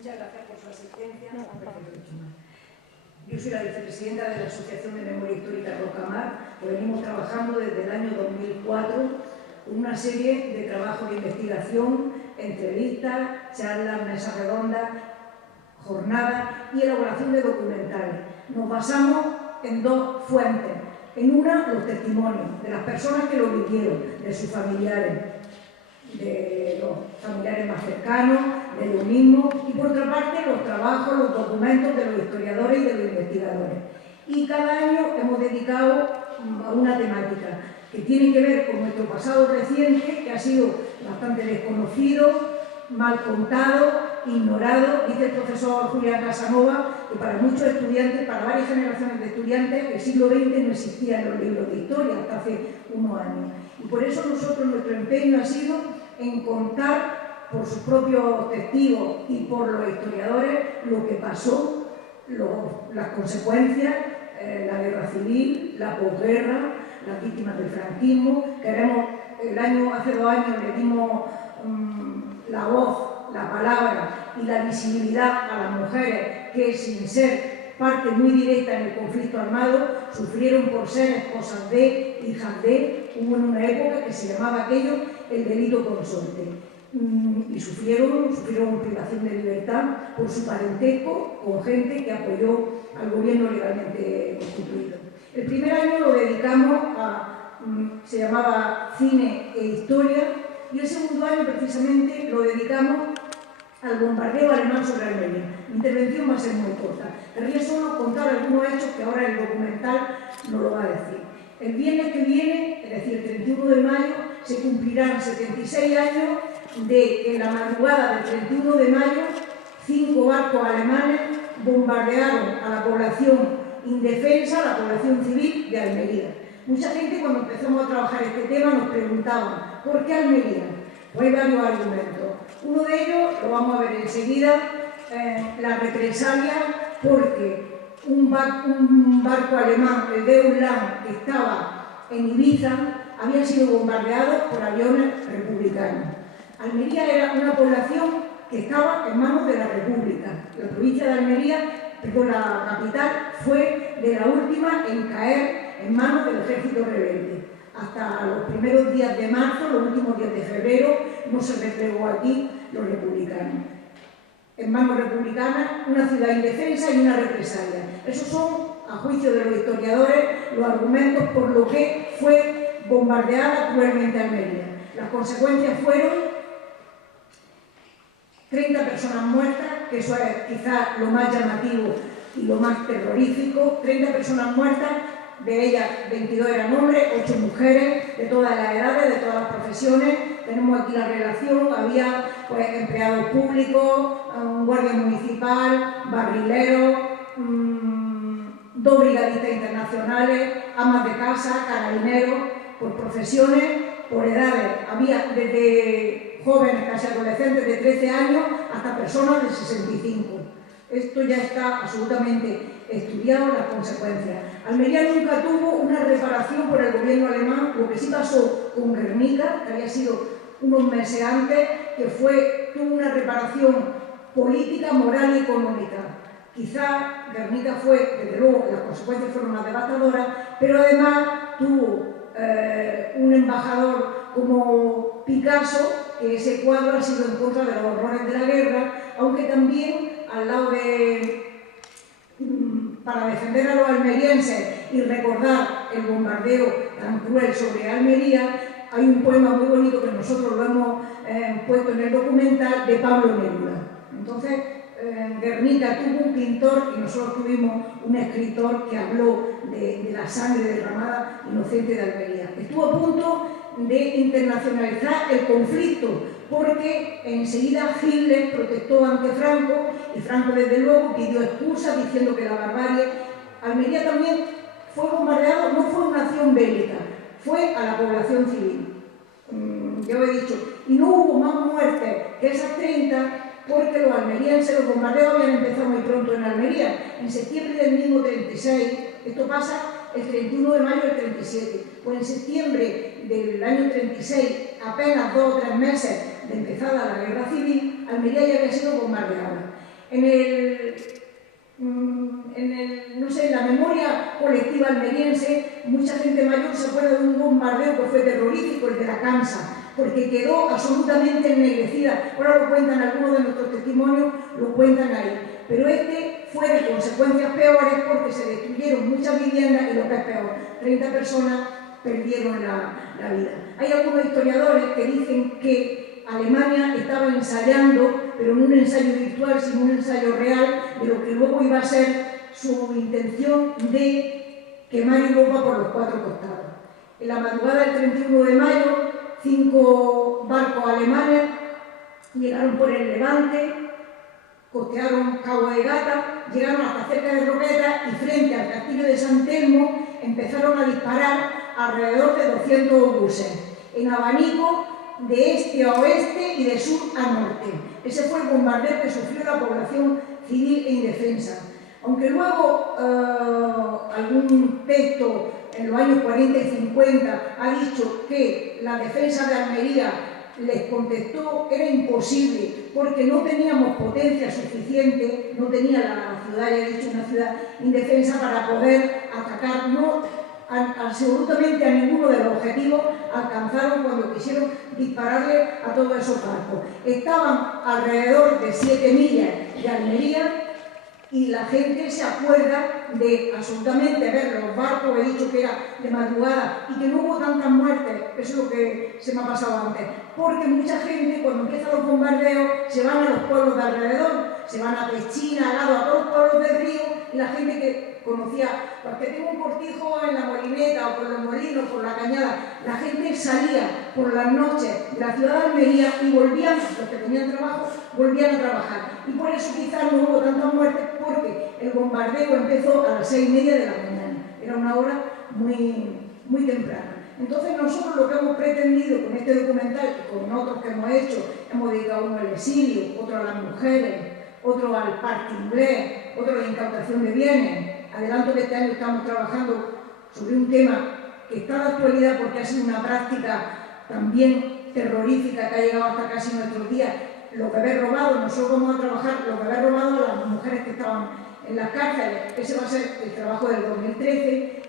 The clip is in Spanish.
Muchas gracias por su asistencia. Yo soy la vicepresidenta de la Asociación de Memoria Histórica Rocamar, que venimos trabajando desde el año 2004 con una serie de trabajos de investigación, entrevistas, charlas, mesas redondas, jornadas y elaboración de documentales. Nos basamos en dos fuentes. En una, los testimonios de las personas que lo vivieron, de sus familiares, de los familiares más cercanos, de los mismos, y por otra parte los trabajos, los documentos de los historiadores y de los investigadores. Y cada año hemos dedicado a una temática que tiene que ver con nuestro pasado reciente, que ha sido bastante desconocido, mal contado, ignorado. Dice el profesor Julián Casanova que para muchos estudiantes, para varias generaciones de estudiantes, el siglo XX no existía en los libros de historia hasta hace unos años. Y por eso nosotros, nuestro empeño ha sido en contar por sus propios testigos y por los historiadores lo que pasó, las consecuencias, la guerra civil, la posguerra, las víctimas del franquismo. Hace 2 años le dimos la voz, la palabra y la visibilidad a las mujeres que, sin ser parte muy directa en el conflicto armado, sufrieron por ser esposas de, hijas de. Hubo en una época que se llamaba aquello el delito consorte. Y sufrieron privación de libertad por su parentesco con gente que apoyó al gobierno legalmente constituido. El primer año lo dedicamos se llamaba Cine e Historia, y el segundo año precisamente lo dedicamos al bombardeo alemán sobre Almería. Mi intervención va a ser muy corta. Querría solo contar algunos hechos que ahora el documental nos lo va a decir. El viernes que viene, es decir, el 31 de mayo, se cumplirán 76 años de que en la madrugada del 31 de mayo 5 barcos alemanes bombardearon a la población indefensa, a la población civil de Almería. Mucha gente, cuando empezamos a trabajar este tema, nos preguntaba ¿por qué Almería? Pues hay varios argumentos. Uno de ellos, lo vamos a ver enseguida, la represalia, porque un barco alemán, el Deutschland, que estaba en Ibiza, había sido bombardeado por aviones republicanos. Almería era una población que estaba en manos de la República. La provincia de Almería, la capital, fue de la última en caer en manos del ejército rebelde. Hasta los primeros días de marzo, los últimos días de febrero, no se replegó aquí los republicanos. En manos republicanas, una ciudad indefensa y una represalia. Esos son, a juicio de los historiadores, los argumentos por los que fue bombardeada cruelmente Almería. Las consecuencias fueron 30 personas muertas, que eso es quizás lo más llamativo y lo más terrorífico. 30 personas muertas, de ellas 22 eran hombres, 8 mujeres, de todas las edades, de todas las profesiones. Tenemos aquí la relación, había pues, empleados públicos, un guardia municipal, barrileros, 2 brigadistas internacionales, amas de casa, carabineros, por profesiones, por edades. Había desde jóvenes, casi adolescentes de 13 años, hasta personas de 65. Esto ya está absolutamente estudiado, las consecuencias. Almería nunca tuvo una reparación por el gobierno alemán, lo que sí pasó con Guernica, que había sido unos meses antes, que tuvo una reparación política, moral y económica. Quizá Guernica desde luego, las consecuencias fueron más devastadoras, pero además tuvo un embajador como Picasso, que ese cuadro ha sido en contra de los horrores de la guerra, aunque también al lado para defender a los almerienses y recordar el bombardeo tan cruel sobre Almería, hay un poema muy bonito que nosotros lo hemos puesto en el documental de Pablo Neruda. Entonces, Guernica tuvo un pintor y nosotros tuvimos un escritor que habló de la sangre derramada inocente de Almería. Estuvo a punto de internacionalizar el conflicto, porque enseguida Hitler protestó ante Franco y Franco desde luego pidió excusas diciendo que la barbarie. Almería también fue bombardeado, no fue una acción bélica, fue a la población civil. Ya lo he dicho, y no hubo más muertes que esas 30 porque los almerienses, los bombardeos habían empezado muy pronto en Almería, en septiembre del mismo 36, esto pasa el 31 de mayo del 37, pues en septiembre del año 36, apenas 2 o 3 meses de empezada la guerra civil, Almería ya había sido bombardeada. en la memoria colectiva almeriense, mucha gente mayor se acuerda de un bombardeo que fue terrorífico, el de la Cansa, porque quedó absolutamente ennegrecida. Ahora lo cuentan algunos de nuestros testimonios, lo cuentan ahí. Pero este fue de consecuencias peores porque se destruyeron muchas viviendas y lo que es peor, 30 personas perdieron la vida. Hay algunos historiadores que dicen que Alemania estaba ensayando, pero en un ensayo virtual, sin un ensayo real, de lo que luego iba a ser su intención de quemar Europa por los 4 costados. En la madrugada del 31 de mayo, 5 barcos alemanes llegaron por el Levante, costearon Cabo de Gata, llegaron hasta cerca de Roquetas y frente al castillo de San Telmo empezaron a disparar alrededor de 200 obuses, en abanico de este a oeste y de sur a norte. Ese fue el bombardeo que sufrió la población civil e indefensa. Aunque luego algún texto en los años 40 y 50 ha dicho que la defensa de Almería les contestó, era imposible porque no teníamos potencia suficiente, no tenía la ciudad, ya he dicho, una ciudad indefensa para poder atacar, absolutamente a ninguno de los objetivos alcanzaron cuando quisieron dispararle a todos esos barcos. Estaban alrededor de 7 millas de Almería y la gente se acuerda de absolutamente ver los barcos, he dicho que era de madrugada y que no hubo tantas muertes, eso es lo que se me ha pasado antes, porque mucha gente cuando empiezan los bombardeos se van a los pueblos de alrededor, se van a Pechina, a Gado, a todos los pueblos del río y la gente que conocía, porque tengo un cortijo en la Molineta o por los molinos, por la cañada, la gente salía por las noches de la ciudad de Almería y volvían, los que tenían trabajo, volvían a trabajar. Y por eso quizás no hubo tantas muertes, porque el bombardeo empezó a las 6:30 de la mañana. Era una hora muy temprana. Entonces nosotros lo que hemos pretendido con este documental y con otros que hemos hecho, hemos dedicado uno al exilio, otro a las mujeres, otro al parque inglés, otro a la incautación de bienes. Adelanto que este año estamos trabajando sobre un tema que está de actualidad porque ha sido una práctica también terrorífica que ha llegado hasta casi nuestros días. Los bebés robados, nosotros vamos a trabajar los bebés robados a las mujeres que estaban en las cárceles. Ese va a ser el trabajo del 2013.